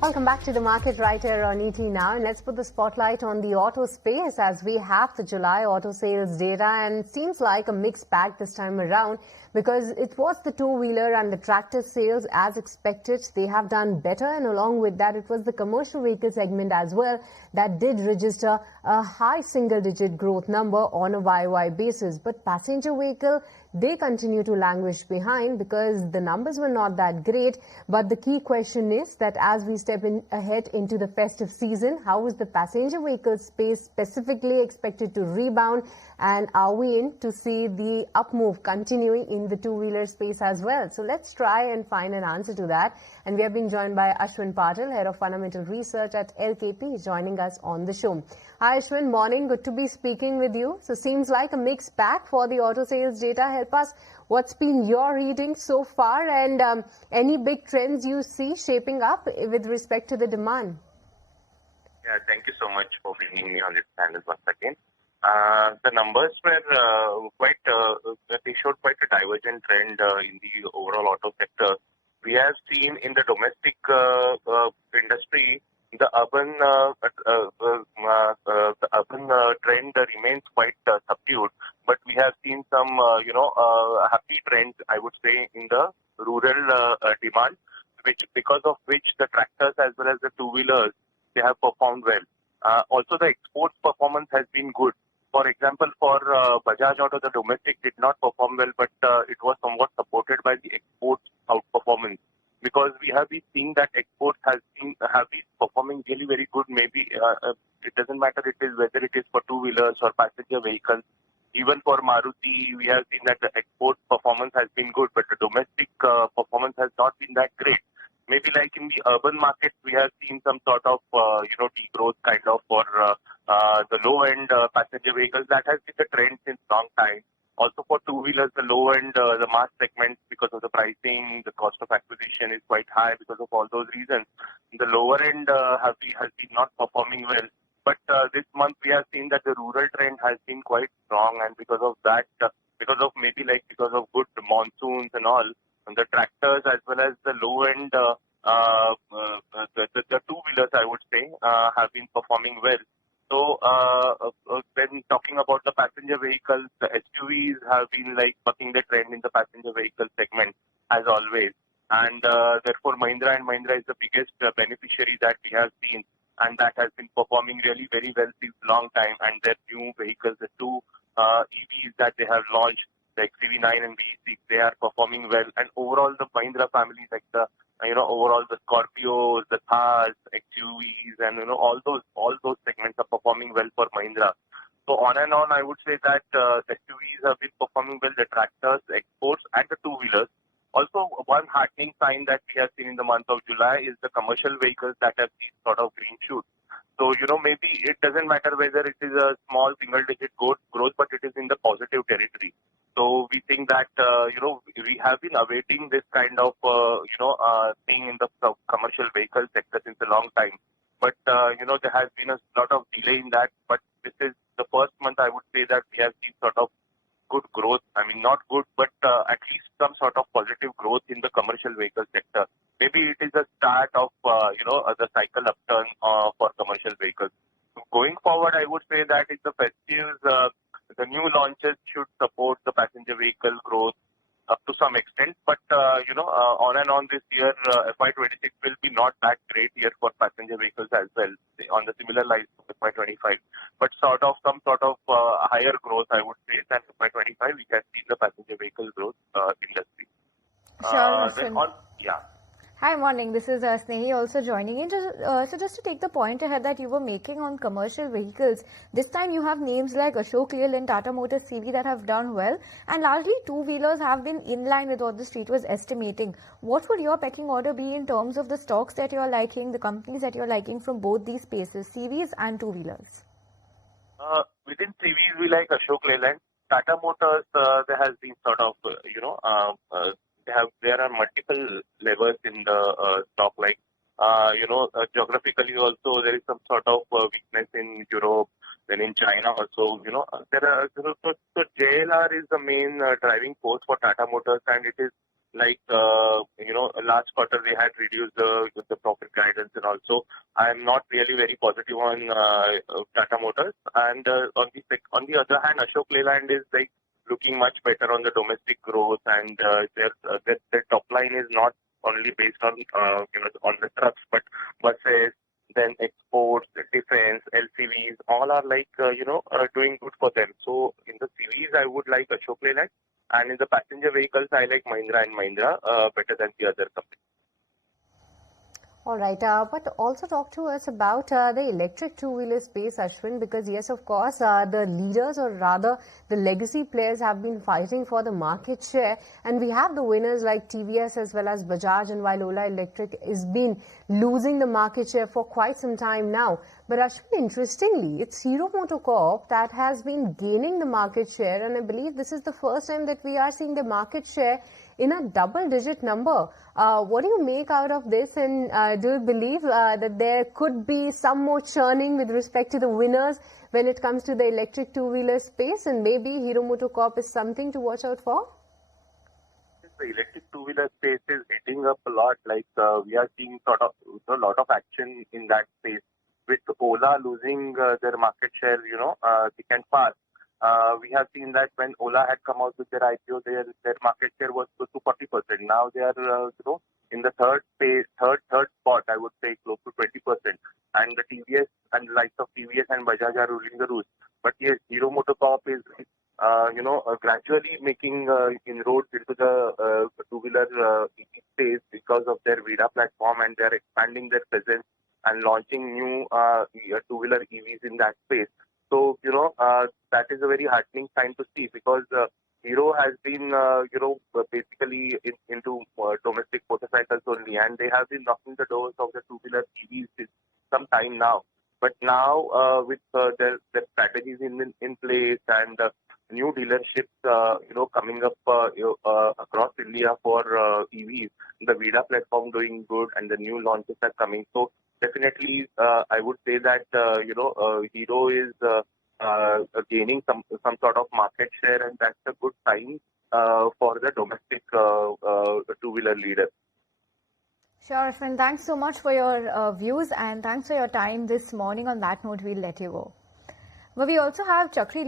Welcome back to the market right here on ET Now, and let's put the spotlight on the auto space as we have the July auto sales data, and it seems like a mixed bag this time around because it was the two-wheeler and the tractor sales as expected. They have done better, and along with that it was the commercial vehicle segment as well that did register a high single-digit growth number on a YOY basis. But passenger vehicle, they continue to languish behind because the numbers were not that great. But the key question is that as we step ahead into the festive season, how is the passenger vehicle space specifically expected to rebound, and are we in to see the up move continuing in the two-wheeler space as well? So let's try and find an answer to that, and we have been joined by Ashwin Patil, Head of Fundamental Research at LKP, joining us on the show. Hi Ashwin, morning, good to be speaking with you. So seems like a mixed bag for the auto sales data. Help us, what's been your reading so far, and any big trends you see shaping up with respect to the demand? Yeah, thank you so much for bringing me on this panel once again. The numbers were they showed quite a divergent trend in the overall auto sector. We have seen in the domestic industry, the urban trend remains quite subdued, but we have seen some happy trends, I would say, in the rural demand, because of which the tractors as well as the two-wheelers, they have performed well. Also, the export performance has been good. For example, for Bajaj Auto, the domestic did not perform well, but it was somewhat supported by the export outperformance, because we have been seeing that exports have been performing really very good. Maybe it doesn't matter whether it is for two-wheelers or passenger vehicles. Even for Maruti, we have seen that the export performance has been good, but the domestic performance has not been that great. Maybe like in the urban markets, we have seen some sort of degrowth kind of for the low-end passenger vehicles. That has been the trend since long time. Also for two-wheelers, the low-end, the mass segment, because of the pricing, the cost of acquisition is quite high because of all those reasons. The lower end has been not performing well. But this month we have seen that the rural trend has been quite strong, and because of that, because of good monsoons and all, and the tractors as well as the low-end, the two-wheelers, I would say, have been performing well. So when talking about the passenger vehicles, the SUVs have been like bucking the trend in the passenger vehicle segment as always, and therefore Mahindra and Mahindra is the biggest beneficiary that we have seen, and that has been performing really very well since long time. And their new vehicles, the two EVs that they have launched, like CV9 and VE6, they are performing well. And overall, the Mahindra family, like the overall the Scorpios, the Thars, XUVs, and all those segments are performing well for Mahindra. So on and on, I would say that SUVs have been performing well, the tractors, exports, and the two-wheelers. Also, one heartening sign that we have seen in the month of July is the commercial vehicles that have seen sort of green shoots. So, maybe it doesn't matter whether it is a small single-digit growth, but it is in the positive territory. So we think that, we have been awaiting this kind of, thing in the commercial vehicle sector since a long time. But, there has been a lot of delay in that. But this is the first month, I would say, that we have seen sort of good growth. I mean, not good, but at least some sort of positive growth in the commercial vehicle sector. Maybe it is the start of, the cycle upturn for commercial vehicles. So going forward, I would say that in the festives, the new launches should support the passenger vehicle growth up to some extent. But, on and on this year, FY26 will be not that great year for passenger vehicles as well, on the similar lines of FY25. But some sort of higher growth, I would say, than FY25, we can see the passenger vehicle growth industry. Sure, yeah. Hi, morning. This is Snehi also joining in. So just to take the point ahead that you were making on commercial vehicles, this time you have names like Ashok Leyland, Tata Motors CV that have done well, and largely two-wheelers have been in line with what the street was estimating. What would your pecking order be in terms of the stocks that you're liking, the companies that you're liking from both these spaces, CVs and two-wheelers? Within CVs, we like Ashok Leyland. Tata Motors, there has been sort of, there are multiple levels in the stock, like, geographically also there is some sort of weakness in Europe, then in China also, so JLR is the main driving force for Tata Motors, and it is like, last quarter they had reduced the profit guidance and also, I am not really very positive on Tata Motors. And on the other hand, Ashok Leyland is like looking much better on the domestic growth, and their top line is not only based on on the trucks, but buses, then exports, defense, LCVs, all are like doing good for them. So in the CVs, I would like Ashok Leyland, and in the passenger vehicles, I like Mahindra and Mahindra better than the other companies. All right, but also talk to us about the electric two-wheeler space, Ashwin, because yes, of course, the leaders, or rather the legacy players, have been fighting for the market share, and we have the winners like TVS as well as Bajaj, and while Ola Electric has been losing the market share for quite some time now. But Ashwin, interestingly, it's Hero MotoCorp that has been gaining the market share, and I believe this is the first time that we are seeing the market share in a double-digit number. What do you make out of this, and do you believe that there could be some more churning with respect to the winners when it comes to the electric two-wheeler space, and maybe Hero MotoCorp is something to watch out for? The electric two-wheeler space is heating up a lot. Like we are seeing sort of a lot of action in that space, with Ola losing their market share, thick and fast. We have seen that when Ola had come out with their IPO, their market share was close to 40%. Now they are, in the third spot, I would say close to 20%. And the TVS and the likes of TVS and Bajaj are ruling the roost. But yes, Hero MotoCorp is, gradually making inroads into the two-wheeler EV space because of their VIDA platform, and they are expanding their presence and launching new two-wheeler EVs in that space. So, that is a very heartening sign to see, because Hero has been, basically into domestic motorcycles only, and they have been knocking the doors of the two-wheeler EVs since some time now. But now, with their strategies in place, and new dealerships, coming up across India for EVs, the VIDA platform doing good, and the new launches are coming. So definitely, I would say that Hero is gaining some sort of market share, and that's a good sign for the domestic two-wheeler leader. Sure, Ashwin. Thanks so much for your views, and thanks for your time this morning. On that note, we'll let you go. But we also have Chakri